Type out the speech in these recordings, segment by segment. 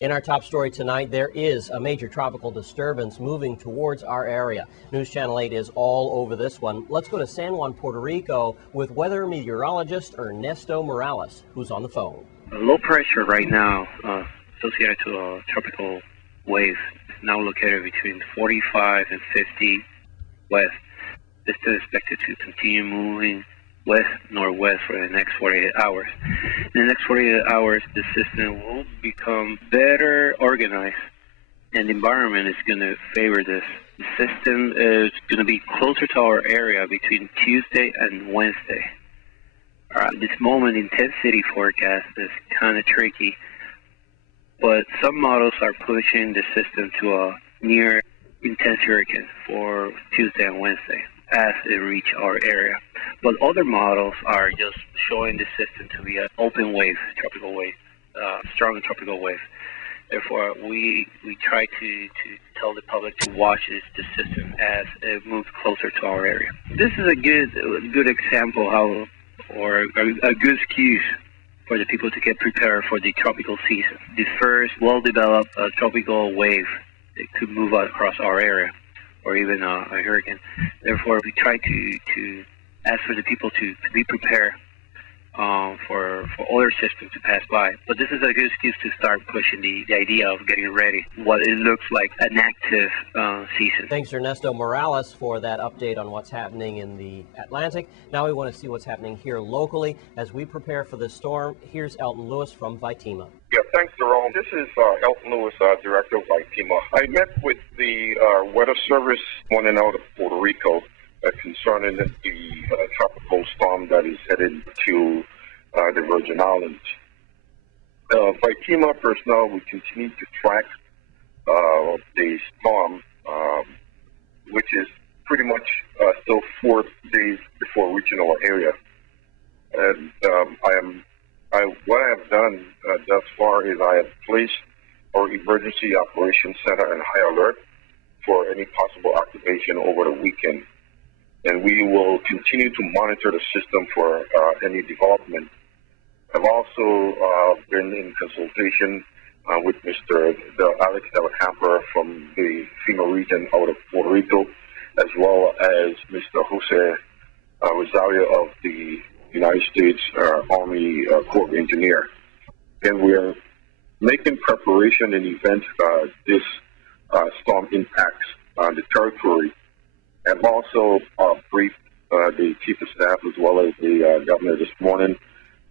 In our top story tonight, there is a major tropical disturbance moving towards our area. News Channel 8 is all over this one. Let's go to San Juan, Puerto Rico with weather meteorologist Ernesto Morales, who's on the phone. Low pressure right now associated to a tropical wave is now located between 45 and 50 west. This is expected to continue moving west-northwest for the next 48 hours. In the next 48 hours, the system will become better organized, and the environment is going to favor this. The system is going to be closer to our area between Tuesday and Wednesday. This moment, intensity forecast is kind of tricky, but some models are pushing the system to a near intense hurricane for Tuesday and Wednesday as it reaches our area. But other models are just showing the system to be an open wave, tropical wave, strong tropical wave. Therefore, we try to tell the public to watch the system as it moves closer to our area. This is a good example or a good excuse for the people to get prepared for the tropical season. The first well-developed tropical wave that could move across our area, or even a hurricane. Therefore, we try to ask for the people to be prepared for other systems to pass by. But this is a good excuse to start pushing the idea of getting ready, what it looks like an active season. Thanks, Ernesto Morales, for that update on what's happening in the Atlantic. Now we want to see what's happening here locally as we prepare for this storm. Here's Elton Lewis from Vitima. Yeah, thanks, Jerome. This is Elton Lewis, Director of Vitima. I met with the Weather Service on and out of Puerto Rico concerning the tropical storm that is headed to the Virgin Islands. Vitima personnel, we continue to track the storm, which is pretty much still 4 days before reaching our area. And what I have done thus far is I have placed our Emergency Operations Center in high alert for any possible activation over the weekend. And we will continue to monitor the system for any development. I've also been in consultation with Mr. Alex Del Camper from the FEMA region out of Puerto Rico, as well as Mr. Jose Rosario of the United States Army Corps of Engineers. And we're making preparation in the event this storm impacts the territory. I've also briefed the Chief of Staff as well as the Governor this morning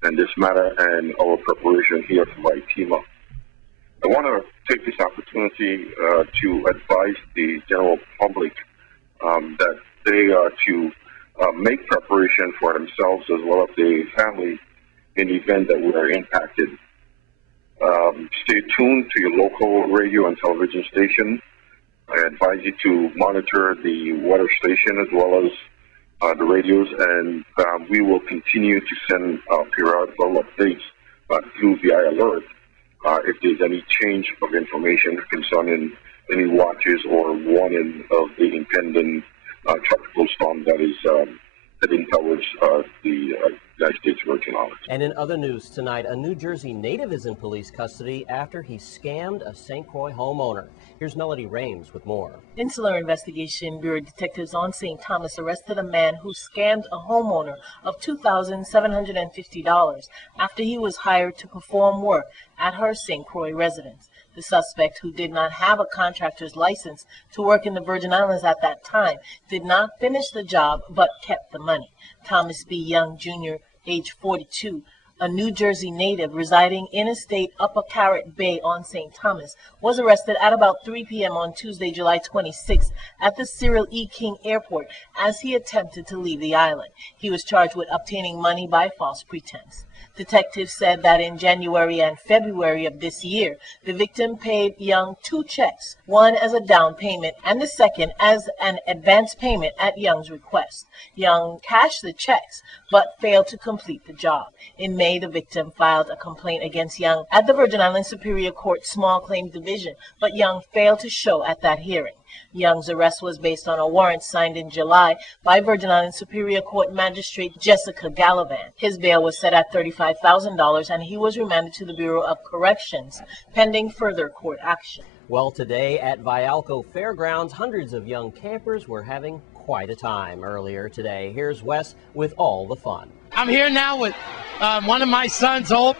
in this matter and our preparation here for Vitima. I want to take this opportunity to advise the general public that they are to make preparation for themselves as well as the family in the event that we are impacted. Stay tuned to your local radio and television station. I advise you to monitor the weather station as well as the radios, and we will continue to send periodical updates through VI Alert if there's any change of information concerning any watches or warning of the impending tropical storm that is heading towards the United States Virgin Islands. And in other news tonight, a New Jersey native is in police custody after he scammed a St. Croix homeowner. Here's Melody Rames with more. Insular Investigation Bureau detectives on St. Thomas arrested a man who scammed a homeowner of $2,750 after he was hired to perform work at her St. Croix residence. The suspect, who did not have a contractor's license to work in the Virgin Islands at that time, did not finish the job but kept the money. Thomas B. Young, Jr., age 42, a New Jersey native residing in estate Upper Carrot Bay on St. Thomas, was arrested at about 3 p.m. on Tuesday, July 26th at the Cyril E. King Airport as he attempted to leave the island. He was charged with obtaining money by false pretense. Detectives said that in January and February of this year, the victim paid Young 2 checks, one as a down payment and the second as an advance payment at Young's request. Young cashed the checks but failed to complete the job. In May, the victim filed a complaint against Young at the Virgin Islands Superior Court Small Claims Division, but Young failed to show at that hearing. Young's arrest was based on a warrant signed in July by Virgin Islands Superior Court Magistrate Jessica Gallivan. His bail was set at $35,000 and he was remanded to the Bureau of Corrections pending further court action. Well, today at Vialco Fairgrounds, hundreds of young campers were having quite a time earlier today. Here's Wes with all the fun. I'm here now with one of my son's old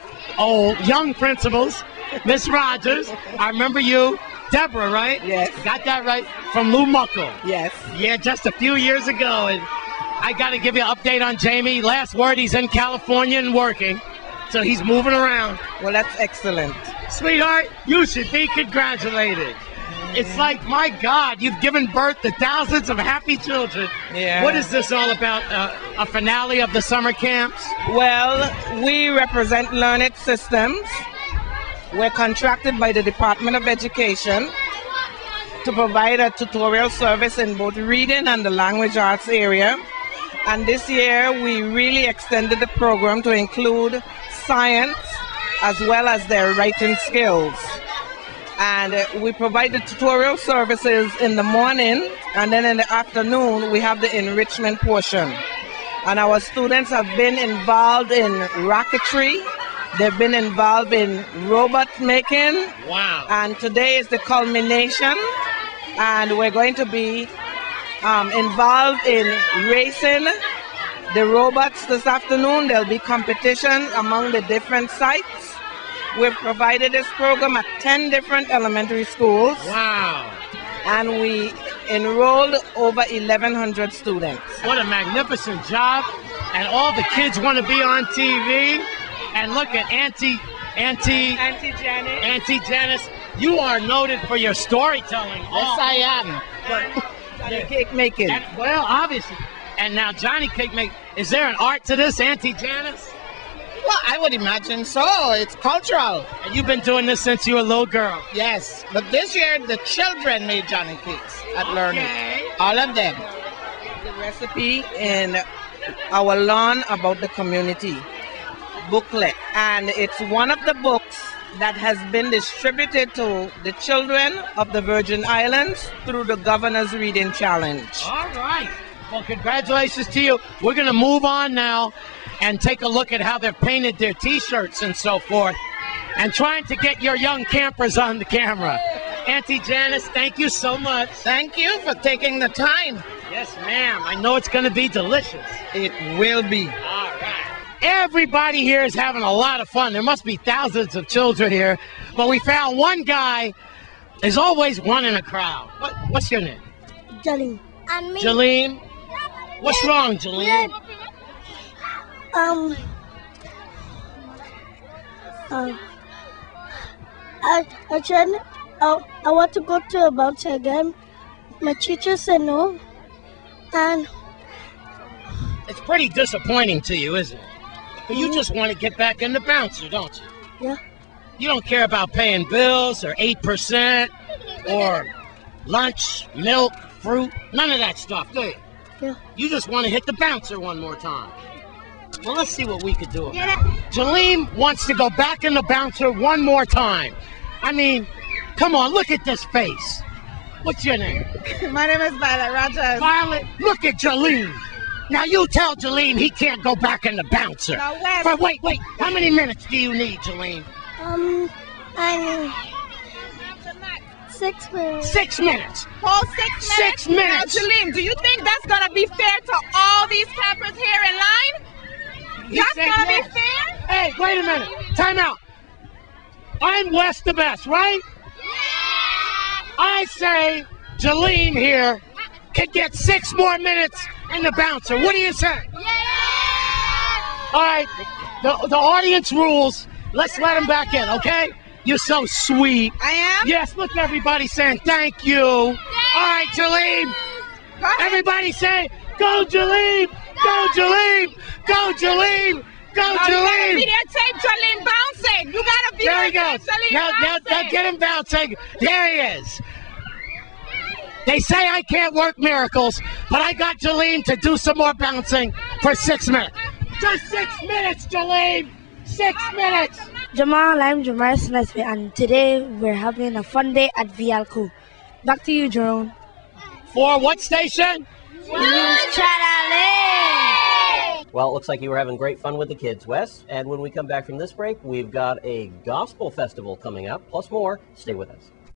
young principals, Miss Rogers. I remember you, Deborah, right? Yes. Got that right? From Lou Muckle. Yes. Yeah, just a few years ago. And I got to give you an update on Jamie. Last word, he's in California and working, so he's moving around. Well, that's excellent. Sweetheart, you should be congratulated. It's like, my God, you've given birth to thousands of happy children. Yeah. What is this all about? A finale of the summer camps? Well, we represent Learn It Systems. We're contracted by the Department of Education to provide a tutorial service in both reading and the language arts area. And this year, we really extended the program to include science as well as their writing skills. And we provide the tutorial services in the morning, and then in the afternoon we have the enrichment portion. And our students have been involved in rocketry, they've been involved in robot making. Wow. And today is the culmination, and we're going to be involved in racing the robots this afternoon. There'll be competition among the different sites. We've provided this program at 10 different elementary schools. Wow. And we enrolled over 1,100 students. What a magnificent job. And all the kids want to be on TV. And look at Auntie Janice. You are noted for your storytelling. Yes, I am. But cake making. Well, obviously. And now Johnny Cake Make. Is there an art to this, Auntie Janice? Well, I would imagine so. It's cultural. And you've been doing this since you were a little girl. Yes, but this year the children made Johnny Cakes at Learn It. All of them. The recipe in our Learn About the Community booklet. And it's one of the books that has been distributed to the children of the Virgin Islands through the Governor's Reading Challenge. All right. Well, congratulations to you. We're going to move on now and take a look at how they've painted their T-shirts and so forth, and trying to get your young campers on the camera. Auntie Janice, thank you so much. Thank you for taking the time. Yes, ma'am. I know it's going to be delicious. It will be. All right. Everybody here is having a lot of fun. There must be thousands of children here, but we found one guy. There's always one in a crowd. What's your name? Jaleen. And me. Jaleen? What's wrong, Jaleen? I want to go to a bouncer again. My teacher said no, and it's pretty disappointing to you, isn't it? But you just want to get back in the bouncer, don't you? Yeah. You don't care about paying bills or 8% or lunch, milk, fruit, none of that stuff, do you? Yeah. You just want to hit the bouncer one more time. Well, let's see what we could do about it. Jaleen wants to go back in the bouncer one more time. I mean, come on, look at this face. What's your name? My name is Violet Rogers. Violet, look at Jaleen. Now you tell Jaleen he can't go back in the bouncer. Now, But wait, how many minutes do you need, Jaleen? I need 6 minutes. 6 minutes. Oh, 6 minutes? 6 minutes. Now, Jaleen, do you think that's going to be fair to all these campers here in line? He That's said going to yes. be fair? Hey, wait a minute. Time out. I'm Wes the Best, right? I say Jaleen here can get 6 more minutes in the bouncer. What do you say? All right, the audience rules. Let's let him back in, okay? You're so sweet. I am? Yes, look, everybody saying thank you. All right, Jaleen. Everybody say, go Jaleen, go Jaleen, go Jaleen, go Jaleen. You gotta Jaleen. be there, take Jaleen bouncing. You gotta be There there, he goes. Jaleen Now bouncing. get him bouncing. There he is. They say I can't work miracles, but I got Jaleen to do some more bouncing for 6 minutes. Just 6 minutes, Jaleen. 6 minutes. Jamal, I'm Jamar Leslie, and today we're having a fun day at Vialco. Back to you, Jerome. for what station? News Channel 8. Well, it looks like you were having great fun with the kids, Wes. And when we come back from this break, we've got a gospel festival coming up, plus more. Stay with us.